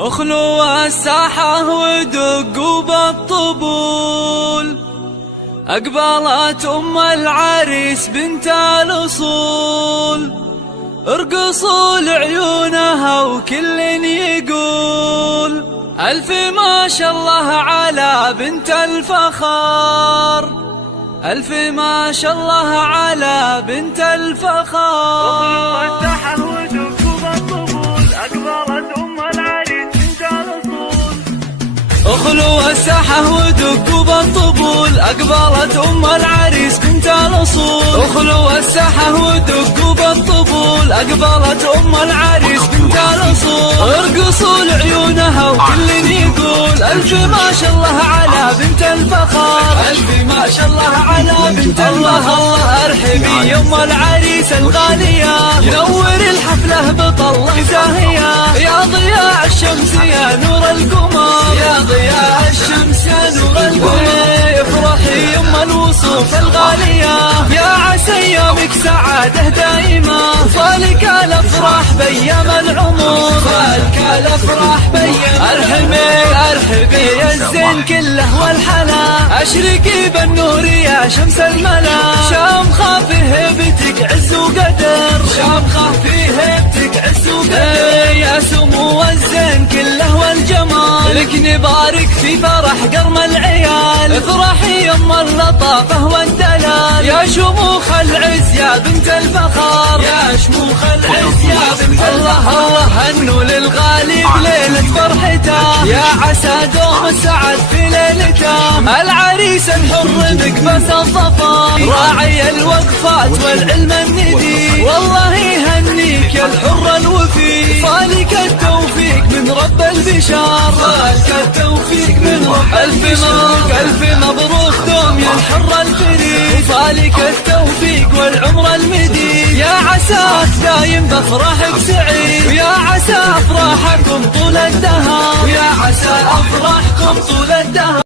اخلوا الساحة ودقوا بالطبول، أقبلت أم العريس بنت الأصول، ارقصوا لعيونها وكل يقول ألف ما شاء الله على بنت الفخار، ألف ما شاء الله على بنت الفخار. اخلوا الساحة ودقوا بالطبول، أقبلت أم العريس بنت الأصول، اخلوا الساحة ودقوا بالطبول، أقبلت أم العريس بنت الأصول، ارقصوا لعيونها وكل يقول ألف ما شاء الله على بنت الفخار، ألف ما شاء الله على بنت الفخار. ارحبي يا أم العريس الغالية، ينور الحفلة بطلة زاهية، يا ضياء الشمس يا نور القمر، يا ضياء الشمس يا نور القمر. افرحي يم الوصوف الغالية، يا عسى يومك سعادة دائمة، فالك الافراح بيام العمر، فالك الافراح بيام. ارحبي يا الزين كله والحلا، اشرقي بالنور يا شمس الملا، شامخة في هيبتك عز وقدر، شامخة في هيبتك عز وقدر، يا سمو الزين كله والجمال، لك نبارك في فرح قرم العيال، افرحي يم اللطافة والدلال، يا شموخ العز يا بنت الفخار، يا شموخ العز يا بنت الفخار. الله هنوا للغالي بليلة فرحته، يا عسى دوم السعد في ليلته، العريس الحر مقبس الظفار، راعي الوقفات والعلم الندي، والله يهنيك يا الحر الوفي، فالك التوفيق من رب البشار، فالك التوفيق من رب البشار. ألف مبروك دوم يا الحر الفريد، فالك التوفيق والعمر المديد، يا عساك دايم بفرحك سعيد، ويا عسى أفراحكم طول الدهر، ويا عسى أفراحكم طول الدهر.